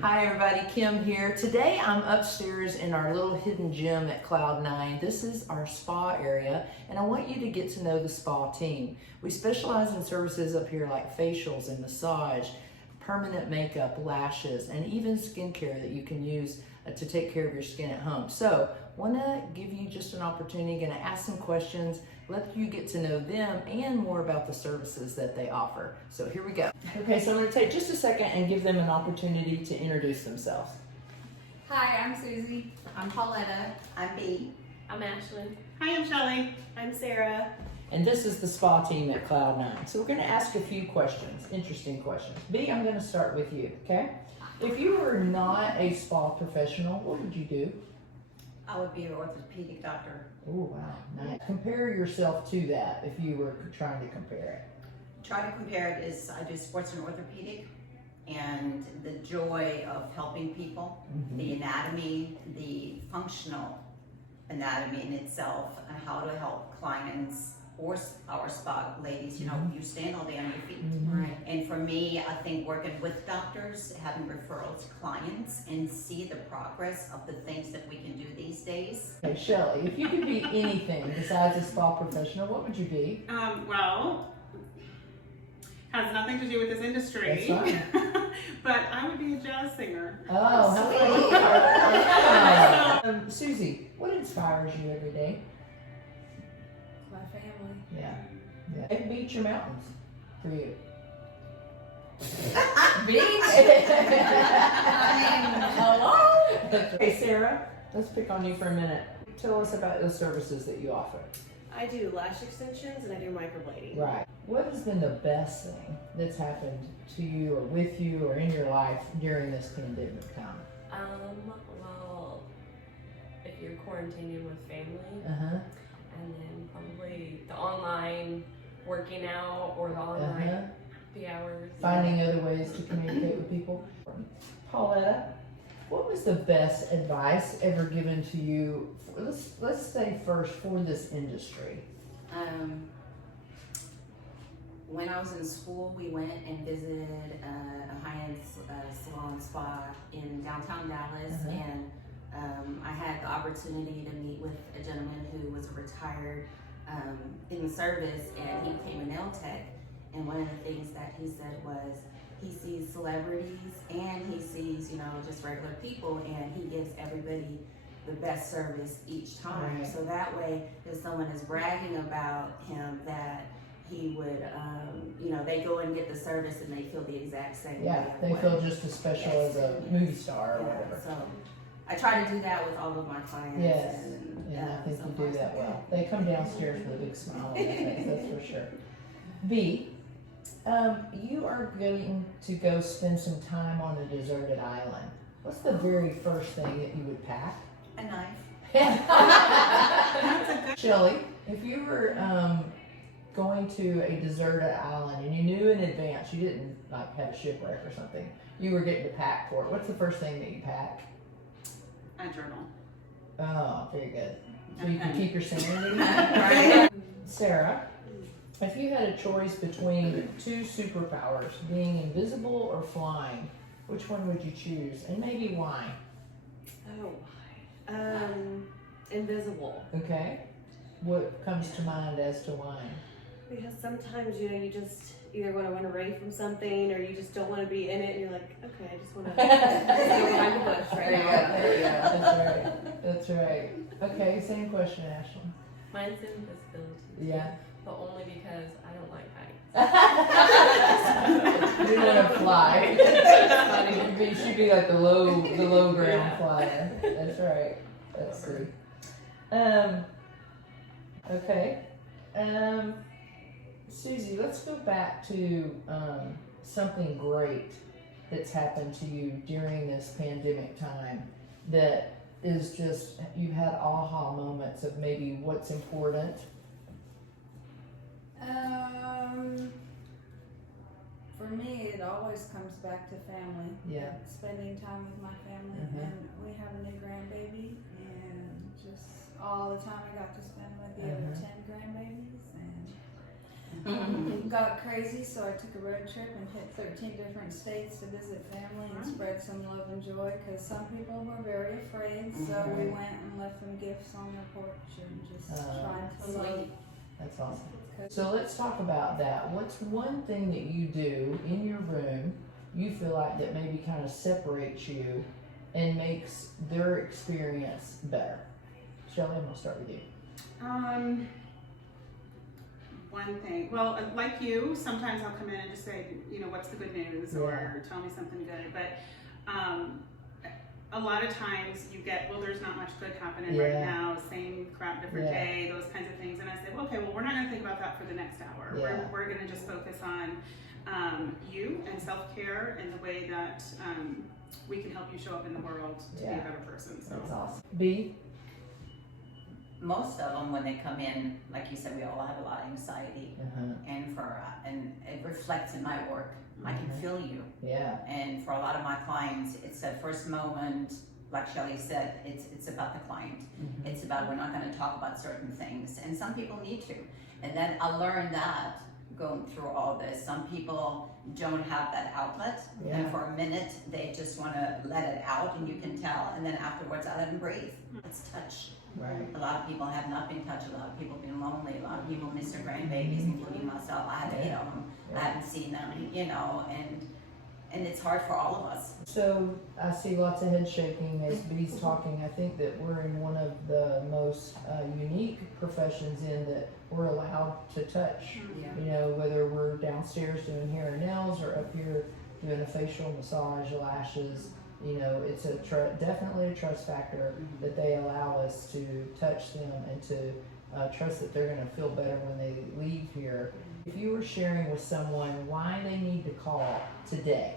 Hi everybody, Kim here. Today I'm upstairs in our little hidden gym at Cloud9. This is our spa area and I want you to get to know the spa team. We specialize in services up here like facials and massage, permanent makeup, lashes, and even skincare that you can use to take care of your skin at home. So, want to give you just an opportunity, going to ask some questions, let you get to know them and more about the services that they offer. So here we go. Okay, so I'm going to take just a second and give them an opportunity to introduce themselves. Hi, I'm Susie. I'm Pauletta. I'm Bee. I'm Ashlyn. Hi, I'm Shelly. I'm Sarah. And this is the spa team at Cloud9. So we're going to ask a few questions, interesting questions. Bee, I'm going to start with you, okay? If you were not a spa professional, what would you do? I would be an orthopedic doctor. Oh, wow, nice. Compare yourself to that if you were trying to compare Try to compare it is I do sports and orthopedic, and the joy of helping people, the anatomy, the functional anatomy in itself, and how to help clients or our spa ladies. You know, you stand all day on your feet. Right. And for me, I think working with doctors, having referrals to clients, and see the progress of the things that we can do these days. it. Okay, Shelly, if you could be anything besides a spa professional, what would you be? Well, has nothing to do with this industry. That's fine. But I would be a jazz singer. Oh, how sweet. Susie, what inspires you every day? My family. Yeah. It beats your mountains for you. Hello? Hey, Sarah, let's pick on you for a minute. Tell us about the services that you offer. I do lash extensions and I do microblading. Right. What has been the best thing that's happened to you or with you or in your life during this pandemic time? Well, if you're quarantining with family, and then probably the online working out or the online happy hours. Finding other ways to communicate with people. Pauletta, what was the best advice ever given to you? Let's say first for this industry. When I was in school, we went and visited a high-end salon spa in downtown Dallas, and I had the opportunity to meet with a gentleman who was a retired in the service, and he became a nail tech. And one of the things that he said was he sees celebrities and he sees, just regular people, and he gives everybody the best service each time. Right. So that way, if someone is bragging about him, that he would, they go and get the service and they feel the exact same way. Yeah, they feel just as special as a movie star or whatever. So I try to do that with all of my clients. Yes, And, I think so you far, do so that good. well. They come downstairs with a big smile on their face, that's for sure. B, you are going to go spend some time on a deserted island. What's the very first thing that you would pack? A knife. Shelly, if you were going to a deserted island and you knew in advance you didn't like have a shipwreck or something, you were getting to pack for it, what's the first thing that you pack? A journal. Oh, very good. So you can keep your sanity. Right. Sarah, if you had a choice between two superpowers, being invisible or flying, which one would you choose, and maybe why? Oh, invisible. Okay. What comes to mind as to why? Because sometimes, you just either want to run away from something or you just don't want to be in it and you're like, okay, I just want to go behind the bush right now. There you go. That's right. Okay, same question, Ashley. Mine's invisibility. Yeah. But only because I don't like heights. You want to fly. You should be like the low ground flyer. That's right. That's sweet. Okay. Susie, let's go back to something great that's happened to you during this pandemic time that is just, you had aha moments of maybe what's important. For me, it always comes back to family. Yeah. Spending time with my family, and we have a new grandbaby, and just all the time I got to spend with the other 10 grandbabies, and It got crazy, so I took a road trip and hit 13 different states to visit family and spread some love and joy, because some people were very afraid, so we went and left them gifts on their porch and just tried to love. That's awesome. So let's talk about that. What's one thing that you do in your room you feel like that maybe kind of separates you and makes their experience better? Shelley, I'm gonna start with you. One thing, well, like you, sometimes I'll come in and just say, you know, what's the good news, or tell me something good. But a lot of times you get, well, there's not much good happening right now, same crap, different day, those kinds of things. And I say, well, okay, well, we're not gonna think about that for the next hour. We're gonna just focus on you and self-care and the way that we can help you show up in the world to be a better person. So That's awesome. B? Most of them, when they come in, like you said, we all have a lot of anxiety, and it reflects in my work. I can feel you. Yeah. And for a lot of my clients, it's that first moment, like Shelley said, it's about the client. It's about, we're not going to talk about certain things, and some people need to. And then I learned that going through all this, some people don't have that outlet, and for a minute they just want to let it out, and you can tell. And then afterwards, I let them breathe. It's touch. Right. A lot of people have not been touched. A lot of people have been lonely. A lot of people miss their grandbabies, including myself. I have 8 of them. I haven't seen them, you know, and it's hard for all of us. So I see lots of head shaking as B's talking. I think that we're in one of the most unique professions in that we're allowed to touch. You know, whether we're downstairs doing hair and nails or up here doing a facial massage, lashes. You know, it's a definitely a trust factor that they allow us to touch them and to trust that they're going to feel better when they leave here. If you were sharing with someone why they need to call today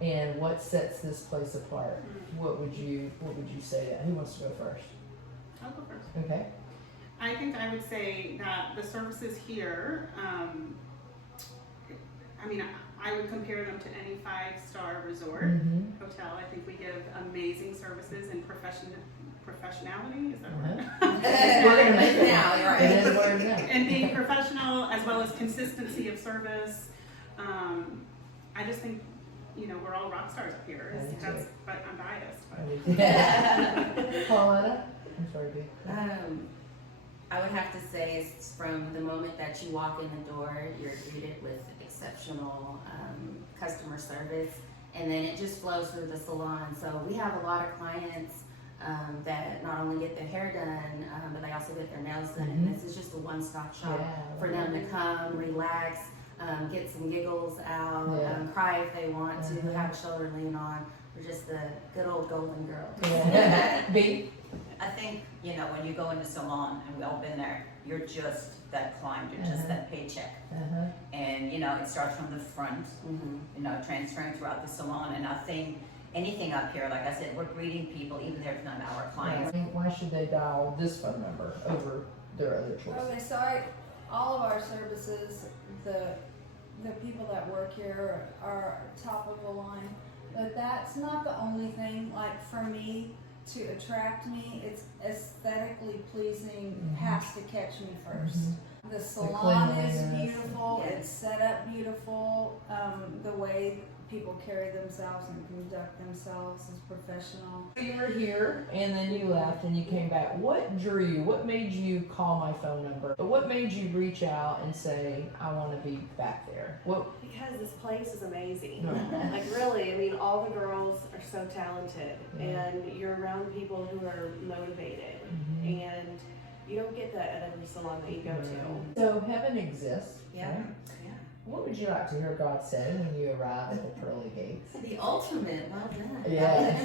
and what sets this place apart, what would you say to that? Who wants to go first? I'll go first. Okay. I think I would say that the services here, I mean, I would compare them to any 5-star resort hotel. I think we give amazing services and professionality, is that a word? We're going to make it now, you're right. And being professional, as well as consistency of service. I just think, you know, we're all rock stars up here. But I'm biased. But. Pauletta? I'm sorry, B. I would have to say it's from the moment that you walk in the door, you're greeted with exceptional customer service, and then it just flows through the salon. So we have a lot of clients that not only get their hair done, but they also get their nails done. And this is just a one-stop shop for them to come, relax, get some giggles out, cry if they want to, have a shoulder lean on. We're just the good old golden girl. B? I think, you know, when you go in the salon, and we've all been there, you're just that client, you're just that paycheck. And, you know, it starts from the front, you know, transferring throughout the salon. And I think anything up here, like I said, we're greeting people, even if they're not our clients. Why should they dial this phone number over their other choices? Okay, so all of our services, the people that work here are top of the line, but that's not the only thing. Like for me, to attract me, it's aesthetically pleasing, has to catch me first. The salon is beautiful, it's set up beautiful, the way people carry themselves and conduct themselves is professional. You were here and then you left and you came back. What drew you? What made you call my phone number? What made you reach out and say, I want to be back there? What? Because this place is amazing. Like really, I mean, all the girls are so talented, and you're around people who are motivated, and you don't get that at every salon that you go to. So heaven exists. Yeah. Right? What would you like to hear God say when you arrive at the pearly gates? The ultimate, well done. Yeah,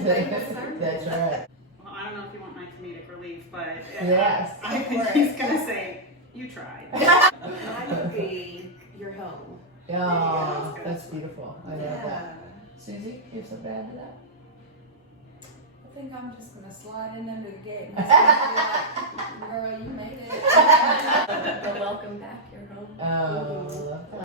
that's right. Well, I don't know if you want my comedic relief, but Yes. I think he's going to say, you tried. I would be your home. Oh, that's beautiful. I love that. Susie, you have something to add to that? I think I'm just gonna slide in under the gate and it's gonna be like, girl, you made it. The welcome back, your home. Oh, I love that.